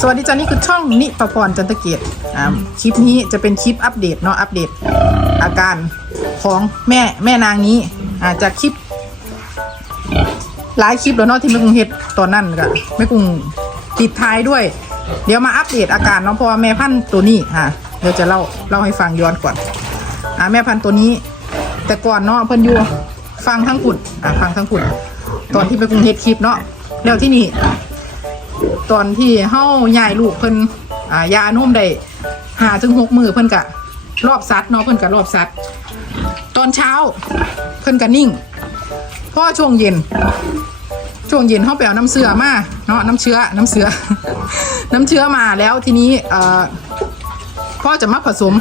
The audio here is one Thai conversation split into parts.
สวัสดีจ้านี่คือช่องนิปพรจันตะเกียรติคลิปนี้จะเป็นคลิปอัปเดตเนาะอัปเดต อาการของแม่แม่นางนี้อาจากคลิปหลายคลิปแล้วเนาะที่แม่กุ้งเฮ็ดตอนนั้นก็แม่กุ้งติดท้ายด้วย เดี๋ยวมาอัปเดตอาการเนาะเพราะว่าแม่พันธุ์ตัวนี้อะเดี๋ยวจะเล่าเล่าให้ฟังย้อนก่อนอ่าแม่พันธุ์ตัวนี้ แต่ก่อนเนาะเพิ่นอยู่ฟังทั้งขุดอะฟังทั้งขุดตอนที่แม่กุ้งเฮ็ดคลิปเนาะแล้วที่นี่ ตอนที่เฮาย้ายลูกเพิ่นอ่ายานุ่มได้หาถึงหกมือเพิ่นกะรอบซัดเนาะเพิ่นกะรอบซัดตอนเช้าเพิ่นกะนิ่งพ่อช่วงเย็นช่วงเย็นเฮาไปเอาน้ำเสือมาเนาะน้ำเชื้อน้ำเสือ น้ำเชื้อมาแล้วทีนี้เอ่อพ่อจะมาผสม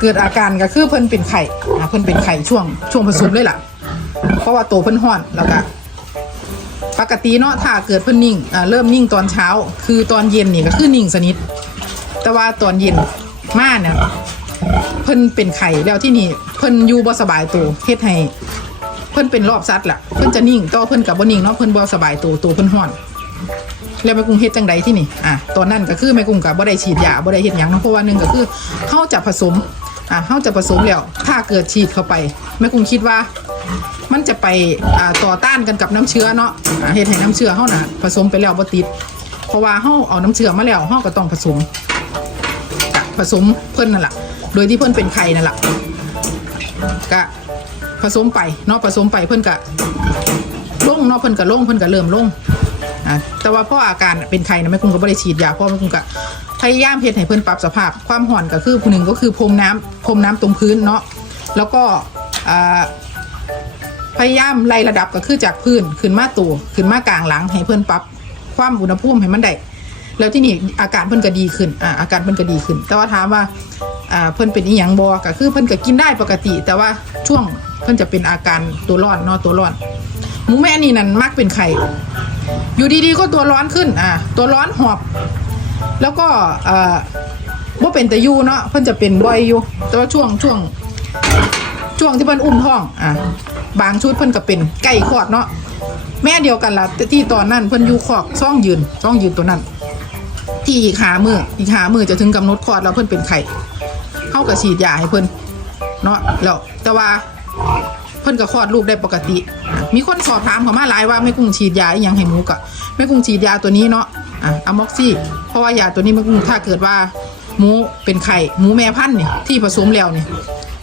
เกิดอาการก็คือเพิ่นเป็นไข่เพิ่นเป็นไข่ช่วงช่วงผสมเลยล่ะ เพราะว่าโตเพิ่นห้อนแล้วก็ ปกติเนาะถ้าเกิดเพิ่นนิ่งอ่าเริ่มนิ่งตอนเช้า คือตอนเย็นนี่ก็คือนิ่งสนิทแต่ว่าตอนเย็นมาเนี่ยเพิ่นเป็นไข่แล้วที่นี่เพิ่นอยู่บ่สบายตัวเฮ็ดให้เพิ่นเป็นรอบซัดล่ะเพิ่นจะนิ่งต่ว่าเพิ่นกับบ่นิ่งเนาะเพิ่นบ่สบายตัวตัวเพิ่นฮ้อนแล้วแม่กุ้งเฮ็ดจังใดที่นี่อะตอนนั้นก็คือแม่กุ้งก็บ่ได้ฉีดยาบ่ได้เฮ็ดหยังเนาะเพราะว่าหนึงก็คือเฮาจะผสม อะเฮาจะผสมแล้ว ถ้าเกิดฉีดเข้าไปแม่กุ้งคิดว่า มันจะไปอ่าต่อต้านกันกับน้ำเชื้อเนาะอ่าเฮ็ดให้น้ำเชื้อเฮาน่ะผสมไปแล้วบ่ติด เพราะว่าเฮาเอาน้ำเชื้อมาแล้วเฮาก็ต้องผสมผสมเพิ่นนั่นแหละโดยที่เพิ่นเป็นไข่นั่นแหละก็ผสมไปเนาะผสมไปเพิ่นก็ลงเนาะเพิ่นก็ลงเพิ่นก็เริ่มลงอ่าแต่ว่าพ่ออาการเป็นไข่นะแม่คุณก็บ่ได้ฉีดยาพราะแม่คุณก็ พยายามเฮ็ดให้เพิ่นปรับสภาพ ความห่อนก็คือผู้หนึ่งก็คือพรมน้ำพรมน้ำตรงพื้นเนาะแล้วก็พยายามไล่ระดับก็คือจากพื้นขึ้นมาตัวขึ้นมากลางหลังให้เพื่อนปรับความอุณหภูมิให้มันได้แล้วที่นี่อาการเพื่อนก็ดีขึ้นอ่าอาการเพื่อนก็ดีขึ้น แต่ว่าถามว่าอ่าเพื่อนเป็นอีหยังบอก็คือเพื่อนก็กินได้ปกติ แต่ว่าช่วงเพื่อนจะเป็นอาการตัวร้อนเนาะตัวร้อนหมูแม่นี่นั่นมักเป็นไข่อยู่ดีๆก็ตัวร้อนขึ้นอ่าตัวร้อนหอบ แล้วก็อ่าว่าเป็นแต่อยูเนาะเพื่นจะเป็นบ่อยอยู่ แต่ว่าช่วงช่วง ช่วงที่เพิ่นอุ้มท้องอะบางชุดเพิ่นก็เป็นไก่คลอดเนาะแม่เดียวกันละที่ตอนนั้นเพิ่นอยู่คอกซ่องยืนซ่องยืนตัวนั้น ที่อีกหามืออีกหามือจะถึงกำหนดคลอดแล้วเพิ่นเป็นไข่เข้ากับฉีดยาให้เพิ่นเนาะแล้วแต่ว่าเพิ่นก็คลอดลูกได้ปกติ มีคนสอบถามเขามาหลายว่าแม่กุ้งฉีดยาอหยังให้หมูกะแม่กุ้งฉีดยาตัวนี้เนาะ อะอะม็อกซี่ เพราะว่ายาตัวนี้ม่กุ้งถ้าเกิดว่าหมูเป็นไข่หมูแม่พันธุ์เนี่ยที่ผสมแล้วเนี่ย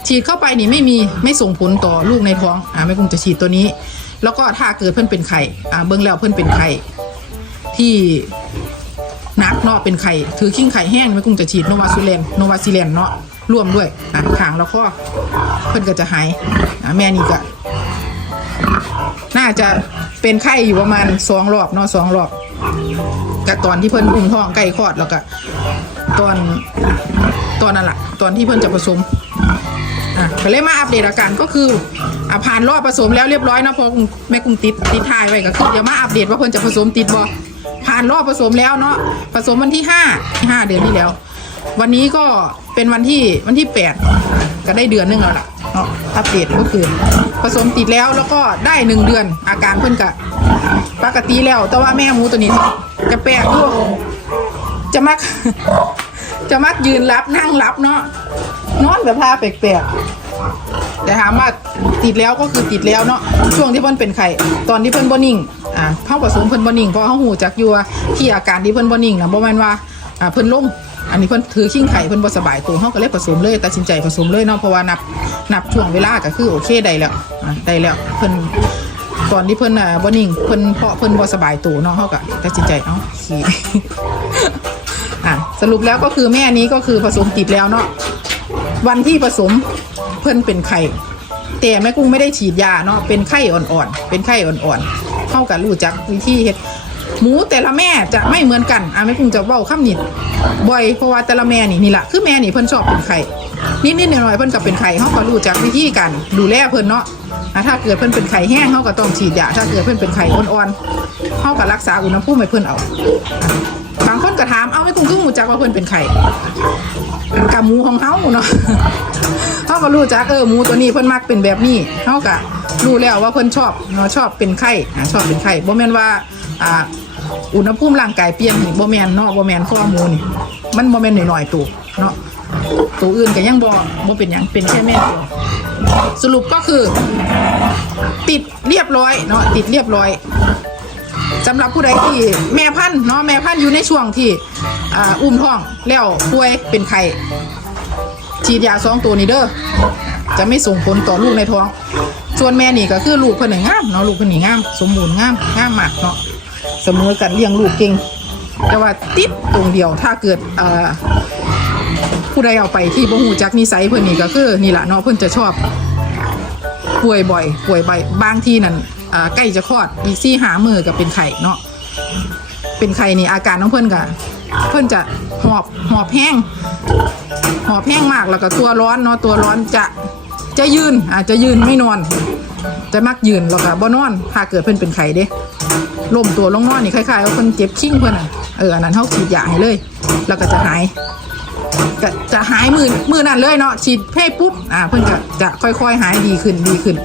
ฉีดเข้าไปนี่ไม่มีไม่ส่งผลต่อลูกในท้องอ่าแม่กุ้งจะฉีดตัวนี้ แล้วก็ถ้าเกิดเพื่อนเป็นไข่อ่าเบิ้องแล้วเพื่อนเป็นไข่ที่นักเนาะเป็นไข่ถือขิ้งไข่แห้งแม่กุ้งจะฉีดโนวาซูเลนโนวาซิเลนเนาะร่วมด้วยอะขางแล้วก็เพื่อนก็จะหายอ่าแม่นี่ก็น่าจะเป็นไข้อยู่ประมาณสองรอบเนาะสองรอบ กับตอนที่เพิ่นอุ้มท้องใกล้คลอดแล้วก็ตอนตอนนั้นแหละตอนที่เพิ่นจะผสมอะก็เลยมาอัปเดตอาการก็คืออะผ่านรอบผสมแล้วเรียบร้อยนะพอแม่กุ้งติดติดทายไว้ก็คือเดี๋ยวมาอัปเดตว่าเพิ่นจะผสมติดบ่ผ่านรอบผสมแล้วเนาะผสมวันที่ห้าห้าเดือนที่แล้ว วันนี้ก็เป็นวันที่วันที่แปดก็ได้เดือนหนึงแล้วล่ะ อัปเดตก็คือผสมติดแล้วแล้วก็ได้หนึ่งเดือน อาการเพิ่นกะปกติแล้ว แต่ว่าแม่หมูตัวนี้จะแปลกด้วยจะมัก จะมักยืนรับนั่งรับเนาะนอนแบบท่าแปลกๆแต่ถามว่าติดแล้วก็คือติดแล้วเนาะช่วงที่เพิ่นเป็นไข่ตอนที่เพิ่นบ่นิ่งอ่าเฮาผสมเพิ่นบ่นิ่งเพราะเฮาหูจักยู่ว่าที่อาการที่เพิ่นบ่นิ่งนะบ่แม่นว่าอ่าเพิ่นลง อันนี้เพิ่นถือขิ้งไข่เพิ่นบ่สบายตัวเฮาก็เลยผสมเลยตัดสินใจผสมเลยเนาะเพราะว่านับนับช่วงเวลาก็คือโอเคได้แล้วอ่าได้แล้วเพิ่นตอนที่เพิ่นอะบ่นิ่งเพิ่นเพาะเพิ่นบ่สบายตัวเนาะเฮาก็ตัดสินใจเอ้าขี่ อะสรุปแล้วก็คือแม่นี้ก็คือผสมติดแล้วเนาะวันที่ผสมเพิ่นเป็นไข่แต่แม่กุ้งไม่ได้ฉีดยาเนาะเป็นไข่อ่อนๆเป็นไข่อ่อนๆเข้ากับรู้จักวิธีเฮ็ด หมูแต่ละแม่จะไม่เหมือนกันอะแม่กุ้งจะเว้าคำนิดบ่อยเพราะว่าแต่ละแม่นี่นี่แหละคือแม่นี่เพิ่นชอบเป็นไข่นิดๆหน่อยๆเพิ่นก็เป็นไข่เฮาก็รู้จักวิธีการดูแลเพิ่นเนาะถ้าเกิดเพิ่นเป็นไข่แห้งเฮาก็ต้องฉีดยาถ้าเกิดเพิ่นเป็นไข่อ่อนๆเฮาก็รักษาอุณหภูมิให้เพิ่นเอาบางคนก็ถามเอาไม่คุ้งคุ้งหูจักว่าเพิ่นเป็นไข่กับหมูของเฮาเนาะเฮาก็รู้จักเออหมูตัวนี้เพิ่นมักเป็นแบบนี้เฮาก็รู้แล้วว่าเพิ่นชอบเนาะชอบเป็นไข่ชอบเป็นไข่บ่แม่นว่าอ่า อุณหภูมิร่างกายเปลี่ยนนี่บ่แมนเนาะบ่แมนข้อมูลนี่มันบ่แมนหน่อยๆตัวเนาะตัวอื่นก็ยังบ่บ่เป็นหยังเป็นแค่แม่ตัวสรุปก็คือ ติดเรียบร้อยเนาะติดเรียบร้อยสำหรับผู้ใดที่แม่พันธุ์เนาะแม่พันธุ์อยู่ในช่วงที่อ่าอุ้มท้องแล้วป่วยเป็นไข้ฉีดยาสองตัวนี้เด้อจะไม่ส่งผลต่อลูกในท้อง ส่วนแม่นี่ก็คือลูกเพิ่นนี่งงามเนาะลูกเพิ่นนี่งาม สมบูรณ์งามงามมากเนาะ เสมอกันเลี้ยงลูกเก่งแต่ว่าติดตรงเดียวถ้าเกิดอ่อผู้ใดเอาไปที่บ่ฮู้จักนิสัยเพิ่อนนี่ก็คือนี่แหละเนาะเพิ่อนจะชอบป่วยบ่อย ป่วยบ่อยบางทีนั่นอ่าใกล้จะคลอดอีกซี่หามือกับเป็นไข่เนาะเป็นไข่นี่อาการของเพิ่อนก็เพิ่อนจะหอบหอบแห้งหอบแห้งมากแล้วก็ตัวร้อนเนาะตัวร้อนจะ จะยืนอาจจะยืนไม่นอนจะมักยืนแล้วก็บ่นอนถ้าเกิดเพิ่นเป็นไข้เด้ล้มตัวลงนอนนี่คล้ายๆว่าเพิ่นเจ็บชิ่งเพิ่นอะเอออันนั้นเฮาฉีดยาให้เลย แล้วก็จะหายก็จะหายมือมือนั่นเลยเนาะฉีดให้ปุ๊บอ่าเพิ่นจะจะค่อยๆหายดีขึ้นดีขึ้น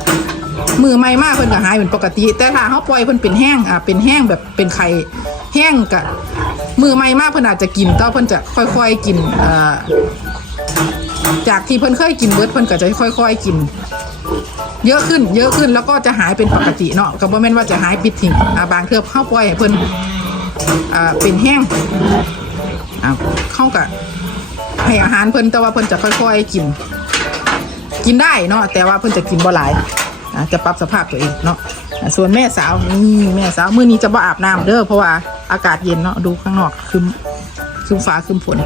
มือใหม่มากเพิ่นก็หายเป็นปกติ แต่ถ้าเขาปล่อยเพิ่นเป็นแห้งอ่าเป็นแห้งแบบเป็นไข่แห้งกะมือใหม่มากเพิ่นอาจจะกินแต่ว่าเพิ่นจะค่อยๆกินอ่า จากที่เพิ่นเคยกินเบิร์ดเพิ่นก็จะค่อย ๆ กิน เยอะขึ้น เยอะขึ้นแล้วก็จะหายเป็นปกติเนาะก็บ่แม่นว่าจะหายปิดทิ้งอ่าบางเทื่อเข้าปล่อยให้เพิ่นอ่าเป็นแห้งอ่าเข้ากับให้อาหารเพิ่นแต่ว่าเพิ่นจะค่อยๆกิน กินได้เนาะแต่ว่าเพิ่นจะกินบ่หลายอะจะปรับสภาพตัวเองเนาะส่วนแม่สาวนี่แม่สาวมื้อนี้จะบ่อาบน้ำเด้อเพราะว่าอากาศเย็นเนาะดูข้างนอกครึมครึมฟ้าครึมฝน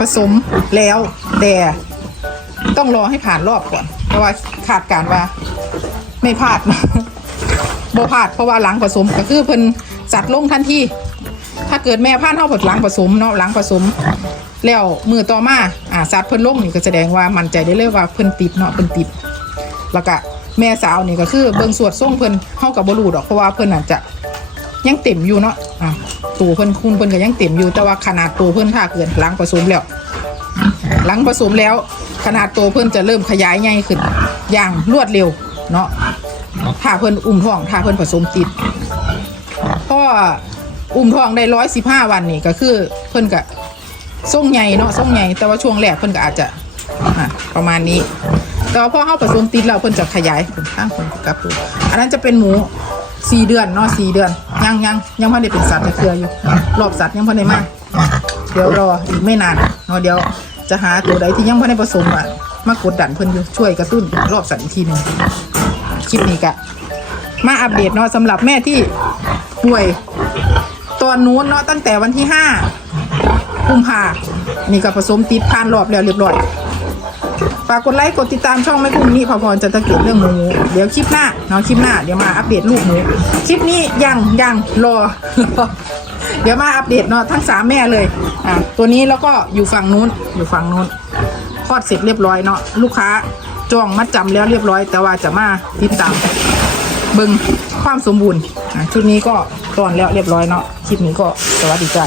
ผสมแล้วแต่ต้องรอให้ผ่านรอบก่อน เพราะว่าขาดการว่าไม่พลาดบ่พลาดเพราะว่าหลังผสมก็คือเพิ่นจัดลงทันทีถ้าเกิดแม่พันธุ์เท่าผดหลังผสมเนาะหลังผสม แล้วมือต่อมาอ่าสัตว์เพิ่นลงนี่ก็แสดงว่ามั่นใจได้เลยว่าเพิ่นติดเนาะเพิ่นติด แล้วก็แม่สาวนี่ก็คือเบิ่งสวดส่งเพิ่นเฮากับบรูดอกเพราะว่าเพิ่นอาจจะยังเต็มอยู่เนาะ อ่าตัวเพิ่นคุณเพิ่นก็ยังเต็มอยู่แต่ว่าขนาดตัวเพิ่นถ้าเกิดหลังผสมแล้วหลังผสมแล้ว ขนาดตัวเพิ่นจะเริ่มขยายใหญ่ขึ้น อย่างรวดเร็วเนาะถ้าเพิ่นอุ้มท้องถ้าเพิ่นผสมติดเพราะว่าอุ้มท้องได้ร้อยสิบห้าวันนี่ก็คือเพิ่นก็ส่งใหญ่เนาะส่งใหญ่แต่ว่าช่วงแรกเพิ่นก็อาจจะประมาณนี้แต่ว่าพอเข้าผสมติดแล้วเพิ่นจะขยายข้างคนกลับตัวอันนั้นจะเป็นหมู สี่เดือนเนาะสี่เดือน ยังยังยังพอได้เป็นสัตว์ในเครืออยู่ รอบสัตว์ยังพอได้มากเดี๋ยวรออีกไม่นานเนาะเดี๋ยวจะหาตัวใดที่ยังพอได้ผสมอะมากดดันเพิ่นอยู่ช่วยกระตุ้นรอบสัตว์อีกทีหนึ่งคลิปนี้กะมาอัปเดตเนาะสำหรับแม่ที่ป่วยตอนนู้นเนาะตั้งแต่วันที่ห้ากุมภามีกับผสมติดผ่านรอบแล้วเรียบร้อย ฝากกดไลค์กดติดตามช่องแม่กุ้งนี่พอพรจะตะเกียบเรื่องหมูหมูเดี๋ยวคลิปหน้าเนาะคลิปหน้าเดี๋ยวมาอัปเดตลูกหมูคลิปนี้ยังยังรอ เดี๋ยวมาอัปเดตเนาะทั้งสามแม่เลยอะตัวนี้แล้วก็อยู่ฝั่งนู้นอยู่ฝั่งนู้นทอดเสร็จเรียบร้อยเนาะลูกค้าจองมัดจำแล้วเรียบร้อย แต่ว่าจะมาติดตามเบิงความสมบูรณ์อะชุดนี้ก็ตอนแล้วเรียบร้อยเนาะคลิปนี้ก็สวัสดีจ้า